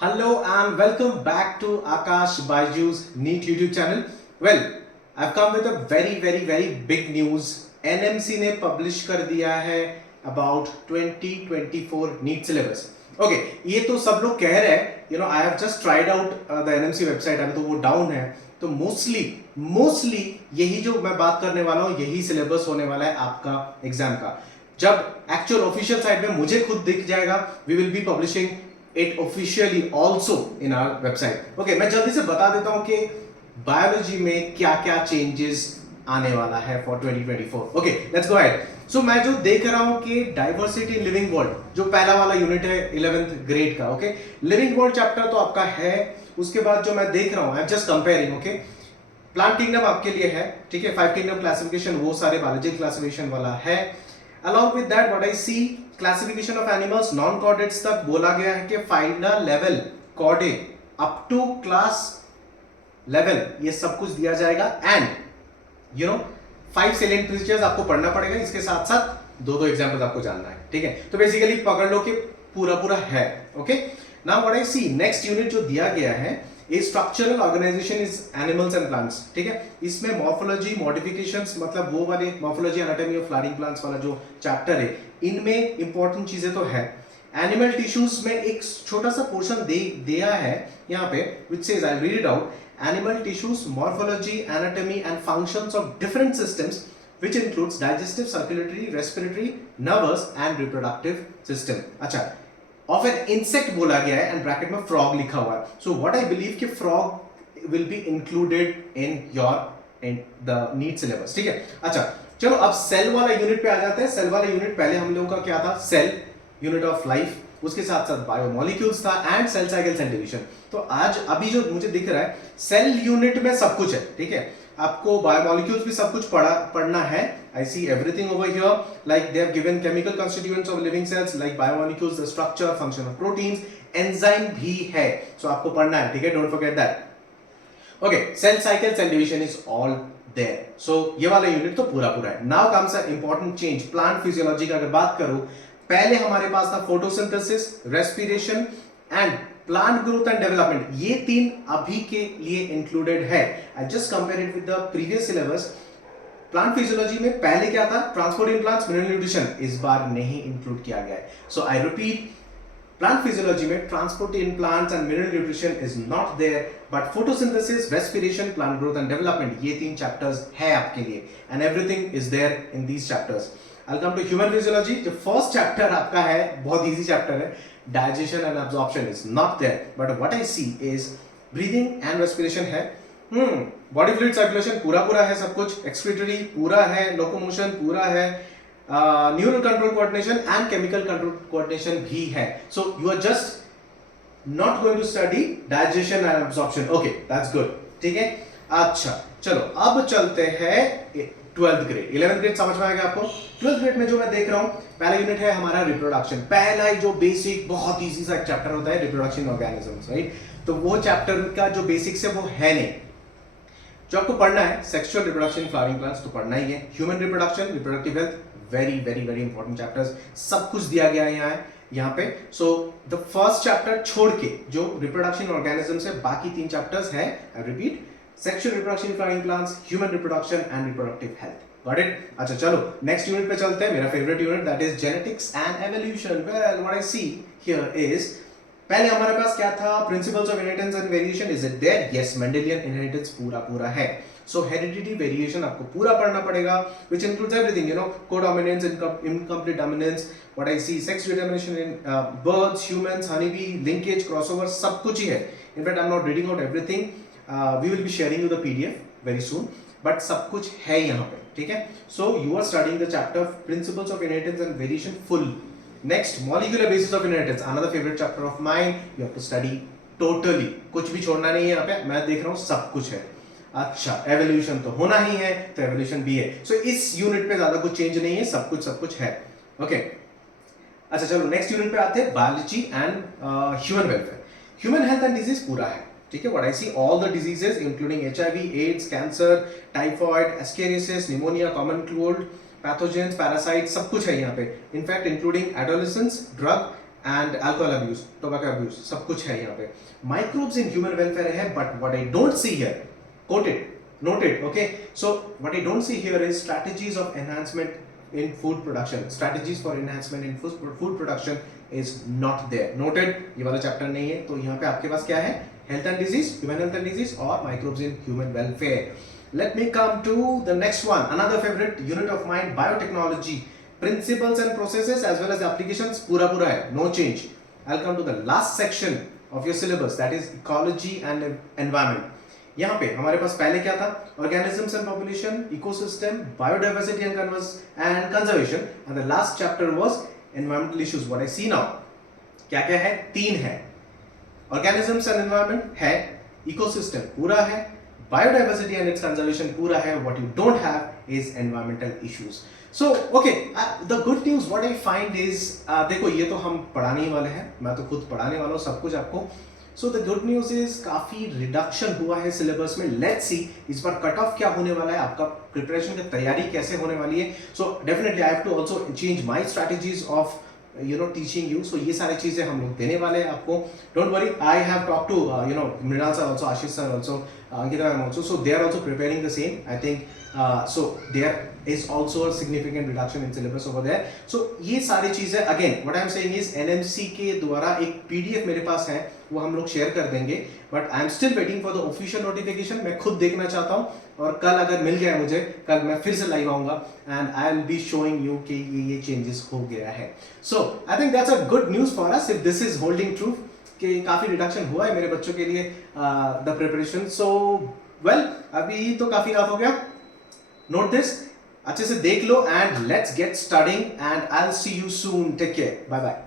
Hello and welcome back to Akash Baiju's NEET YouTube channel. Well, I've come with a very big news. NMC ने publish कर दिया है about 2024 NEET syllabus. Okay, ये तो सब लोग कह रहे हैं. I have just tried out the NMC website. अभी तो वो down है. तो mostly यही जो मैं बात करने वाला हूँ यही सिलेबस होने वाला है आपका एग्जाम का. जब एक्चुअल ऑफिशियल साइट में मुझे खुद दिख जाएगा, we will be publishing it officially also in our website. Okay, मैं जल्दी से बता देता हूं कि बायोलॉजी में क्या क्या चेंजेस आने वाला है for 2024. Okay, let's go ahead. So मैं जो देख रहा हूं कि डाइवर्सिटी इन लिविंग वर्ल्ड, जो पहला वाला यूनिट है 11th ग्रेड का. ओके, लिविंग वर्ल्ड चैप्टर तो आपका है. उसके बाद जो मैं देख रहा हूं, I am just comparing. Okay, plant kingdom आपके लिए है, ठीक है. 5 किंगडम क्लासिफिकेशन वो सारे बायोलॉजी क्लासिफिकेशन वाला है. Along with that, what I see, classification of animals, non-chordates तक बोला गया है कि final level chordate up to class level ये सब कुछ दिया जाएगा. एंड 5 salient creatures आपको पढ़ना पड़ेगा. इसके साथ साथ दो एग्जाम्पल आपको जानना है, ठीक है. तो बेसिकली पकड़ लो कि पूरा है. Okay, now what I see, next unit जो दिया गया है structural organisation is animals and plants, ठीक है. इसमें मॉर्फोलॉजी मॉडिफिकेशंस, मतलब वो वाले morphology anatomy of flowering plants वाला जो चैप्टर है, इनमें इंपॉर्टेंट चीजें तो है. एनिमल टिश्यूज में एक छोटा सा पोर्शन दिया है यहाँ पे, which says, I read it out. Animal tissues, morphology, anatomy and functions of different systems which includes digestive, circulatory, respiratory, nervous and reproductive system. अच्छा, ऑफ एन इंसेक्ट बोला गया है एंड ब्रैकेट में फ्रॉग लिखा हुआ है. सो व्हाट आई बिलीव कि frog will be included in the NEET syllabus, ठीक है. अच्छा, चलो अब सेल वाला यूनिट पे आ जाते हैं. सेल वाला यूनिट पहले हम लोगों का क्या था, सेल यूनिट ऑफ लाइफ, उसके साथ साथ बायोमोलिक्यूल्स था and cell cycle cell division. तो आज अभी जो मुझे दिख रहा है, सेल यूनिट में सब कुछ है, ठीक है. आपको बायोमोलिक्यूल्स भी सब कुछ पढ़ना है. I see everything over here, like they have given chemical constituents of living cells like biomolecules, the structure, function of proteins, enzyme भी है. So आपको पढ़ना है, ठीक है. Don't forget that. Okay, cell cycle, cell division is all there. So ये वाला unit तो पूरा है. Now comes an important change. Plant physiology का अगर बात करूं, पहले हमारे पास था photosynthesis, respiration and plant growth and development. ये 3 अभी के लिए इंक्लूडेड है. I just compare it with the previous syllabus. Plant physiology में पहले क्या था, transport in plants, mineral nutrition, इस बार नहीं इंक्लूड किया गया है. So I repeat, plant physiology में transport in plants and mineral nutrition is not there, but photosynthesis, respiration, plant growth and development, ये 3 चैप्टर्स है आपके लिए and everything is there in these chapters. I come to human physiology. जो first chapter आपका है, बहुत easy chapter है. Digestion and absorption is not there, but what I see is breathing and respiration है. Body fluid circulation पूरा है, सब कुछ. एक्सक्रीटरी पूरा है, लोकोमोशन पूरा है, neural control coordination and chemical control coordination भी है. So you are just not going to study digestion and absorption. Okay, that's good, ठीक है. अच्छा, चलो अब चलते हैं 12th ग्रेड. 11th ग्रेड समझ में आएगा आपको. 12th ग्रेड में जो मैं देख रहा हूं, पहला यूनिट है हमारा रिप्रोडक्शन. पहला ही जो बेसिक बहुत इजी सा चैप्टर होता है, रिप्रोडक्शन ऑर्गेनिजम्स, राइट. तो वो चैप्टर का जो बेसिक्स है वो है नहीं. जो आपको पढ़ना है, सेक्सुअल रिप्रोडक्शन, फ्लावरिंग प्लांट्स तो पढ़ना ही है. Human reproduction, reproductive health, very important chapters, सब कुछ दिया गया है यहाँ पे. सो द फर्स्ट चैप्टर छोड़ के जो रिप्रोडक्शन ऑर्गेनिज्म से बाकी 3 चैप्टर्स है. I repeat, sexual reproduction, flowering plants, human reproduction and reproductive health. Got it. अच्छा, चलो नेक्स्ट यूनिट पे चलते हैं. मेरा favourite unit, that is genetics and evolution. Well, what I see here is, पहले हमारे पास क्या था, principles of inheritance and variation. Is it there? Yes, Mendelian inheritance पूरा है. सो हेरिडिटी, वेरिएशन आपको पूरा पढ़ना पड़ेगा, which includes everything, codominance, incomplete dominance, what I see, sex determination in birds, humans, honeybee, linkage, crossover, सब कुछ ही है. In fact I am not reading out everything. We will be sharing you the PDF very soon, but सब कुछ है यहाँ पे, ठीक है. So you are studying the chapter principles of inheritance and variation full. Next, molecular basis of inheritance, another favorite chapter of mine. You have to study totally. कुछ भी छोड़ना नहीं है यहाँ पे. मैं देख रहा हूँ सब कुछ है. अच्छा, एवोल्यूशन तो होना ही है, तो एवोल्यूशन भी है. सो इस यूनिट पे ज्यादा कुछ चेंज नहीं है, सब कुछ है. ओके, अच्छा चलो नेक्स्ट यूनिट पे आते हैं, biology and human welfare. Human health and disease पूरा है, ठीक है. What I see, all the diseases including HIV, AIDS, cancer, typhoid, ascariasis, pneumonia, common cold, pathogens, parasite, सब कुछ है यहाँ पे. In fact including adolescence, drug and alcohol abuse, tobacco abuse, सब कुछ है यहाँ पे. माइक्रोब्स इन ह्यूमन वेलफेयर है, but what I don't see here, quote it, note it, okay? So what I don't see here is strategies of enhancement in food production. Strategies for enhancement in food production is not there. Noted. ये वाला chapter नहीं है. तो यहाँ पे आपके पास क्या है? Health and disease, human health and disease, और microbes in human welfare. Let me come to the next one. Another favorite unit of mine, biotechnology. Principles and processes as well as applications. पूरा है. No change. I'll come to the last section of your syllabus, that is ecology and environment. यहाँ पे हमारे पास पहले क्या था? Organisms and population, ecosystem, biodiversity and conservation, and the last chapter was environmental issues. What I see now, क्या क्या है? 3 है. Organisms and environment है, ecosystem पूरा है, biodiversity and its conservation पूरा है. What you don't have is environmental issues. So okay, the good news what I find is, देखो ये तो हम पढ़ाने ही वाले हैं, मैं तो खुद पढ़ाने वाला हूँ सब कुछ आपको. So the good news is काफी रिडक्शन हुआ है सिलेबस में. लेट्स सी इस बार कट ऑफ क्या होने वाला है, आपका प्रिपरेशन की तैयारी कैसे होने वाली है. So definitely I have to also change my strategies of teaching you. So ये सारी चीजें हम लोग देने वाले हैं आपको. Don't worry, I have talk to Mrinal sir also, Ashish sir also, Ankita ma'am also. So they are also preparing the same. I think so there is also a significant reduction in syllabus over there. So ये सारी चीजें again what I am saying is NMC के द्वारा एक PDF मेरे पास है, वो हम लोग शेयर कर देंगे. But I am still waiting for the official notification. मैं खुद देखना चाहता हूँ, और कल अगर मिल गया मुझे, कल मैं फिर से लाइव आऊंगा and I will be showing you कि ये changes हो गया है. So I think that's a good news for us if this is holding true कि काफी रिडक्शन हुआ है मेरे बच्चों के लिए the preparation. So well, अभी तो काफी रात हो गया. Note this, अच्छे से देख लो, and let's get studying, and I'll see you soon. Take care. Bye bye.